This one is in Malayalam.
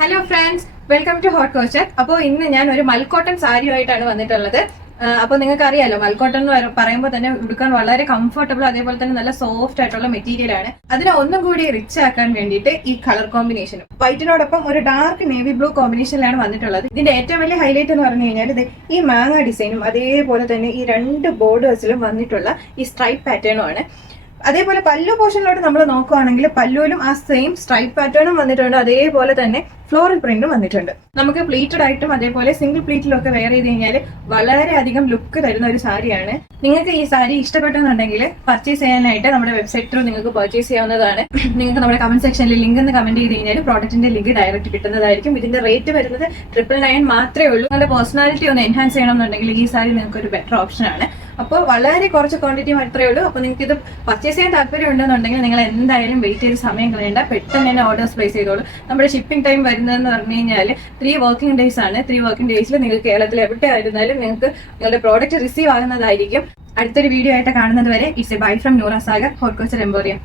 Hello friends, welcome to haute couture. അപ്പോൾ ഇന്ന് ഞാൻ ഒരു മൽക്കോട്ടൺ സാരിയുമായിട്ടാണ് വന്നിട്ടുള്ളത്. അപ്പോൾ നിങ്ങൾക്ക് അറിയാലോ, മൽക്കോട്ടൺ എന്ന് പറയുമ്പോൾ തന്നെ ഉടുക്കാൻ വളരെ കംഫർട്ടബിൾ, അതേപോലെ തന്നെ നല്ല സോഫ്റ്റ് ആയിട്ടുള്ള മെറ്റീരിയൽ ആണ്. അതിനെ ഒന്നും കൂടി റിച്ച് ആക്കാൻ വേണ്ടിയിട്ട് ഈ കളർ കോമ്പിനേഷനും വൈറ്റിനോടൊപ്പം ഒരു ഡാർക്ക് നേവി ബ്ലൂ കോമ്പിനേഷനിലാണ് വന്നിട്ടുള്ളത്. ഇതിന്റെ ഏറ്റവും വലിയ ഹൈലൈറ്റ് എന്ന് പറഞ്ഞു കഴിഞ്ഞാൽ ഇത് ഈ മാങ്ങ ഡിസൈനും അതേപോലെ തന്നെ ഈ രണ്ട് ബോർഡേഴ്സിലും വന്നിട്ടുള്ള ഈ സ്ട്രൈപ്പ് പാറ്റേണും ആണ്. അതേപോലെ പല്ലു പോർഷനിലോട്ട് നമ്മൾ നോക്കുകയാണെങ്കിൽ പല്ലുവിലും ആ സെയിം സ്ട്രൈപ്പ് പാറ്റേണും വന്നിട്ടുണ്ട്, അതേപോലെ തന്നെ ഫ്ലോറൽ പ്രിന്റും വന്നിട്ടുണ്ട്. നമുക്ക് പ്ലീറ്റഡ് ആയിട്ടും അതേപോലെ സിംഗിൾ പ്ലീറ്റിലും ഒക്കെ വെയർ ചെയ്ത് കഴിഞ്ഞാൽ വളരെയധികം ലുക്ക് തരുന്ന ഒരു സാരിയാണ്. നിങ്ങൾക്ക് ഈ സാരി ഇഷ്ടപ്പെട്ടെന്നുണ്ടെങ്കിൽ പർച്ചേസ് ചെയ്യാനായിട്ട് നമ്മുടെ വെബ്സൈറ്റ് ത്രൂ നിങ്ങൾക്ക് പർച്ചേസ് ചെയ്യാവുന്നതാണ്. നിങ്ങൾക്ക് നമ്മുടെ കമന്റ് സെക്ഷനിൽ ലിങ്ക് എന്ന് കമന്റ് ചെയ്ത് കഴിഞ്ഞാൽ പ്രോഡക്റ്റിന്റെ ലിങ്ക് ഡയറക്റ്റ് കിട്ടുന്നതായിരിക്കും. ഇതിന്റെ റേറ്റ് വരുന്നത് 999 മാത്രമേ ഉള്ളൂ. നിങ്ങളുടെ പേഴ്സണാലിറ്റി ഒന്ന് എൻഹാൻസ് ചെയ്യണമെന്നുണ്ടെങ്കിൽ ഈ സാരി നിങ്ങൾക്ക് ഒരു ബെറ്റർ ഓപ്ഷൻ ആണ്. അപ്പോൾ വളരെ കുറച്ച് ക്വാണ്ടിറ്റി മാത്രമേ ഉള്ളൂ. അപ്പോൾ നിങ്ങൾക്ക് ഇത് പർച്ചേസ് ചെയ്യാൻ താല്പര്യം ഉണ്ടെന്നുണ്ടെങ്കിൽ നിങ്ങൾ എന്തായാലും വെയിറ്റ് ചെയ്ത് സമയം കളയണ്ട, പെട്ടെന്ന് തന്നെ ഓർഡേഴ്സ് പ്ലേസ് ചെയ്തോളൂ. നമ്മുടെ ഷിപ്പിംഗ് ടൈം വരുന്നതെന്ന് പറഞ്ഞു കഴിഞ്ഞാൽ 3 വർക്കിംഗ് ഡേയ്സ് ആണ്. 3 വർക്കിംഗ് ഡേയ്സിൽ നിങ്ങൾക്ക് കേരളത്തിൽ എവിടെ ആയിരുന്നാലും നിങ്ങൾക്ക് നിങ്ങളുടെ പ്രോഡക്റ്റ് റിസീവ് ആകുന്നതായിരിക്കും. അടുത്തൊരു വീഡിയോ ആയിട്ട് കാണുന്നത് വരെ it's A bye from Noora Sagar, hot couture emporium.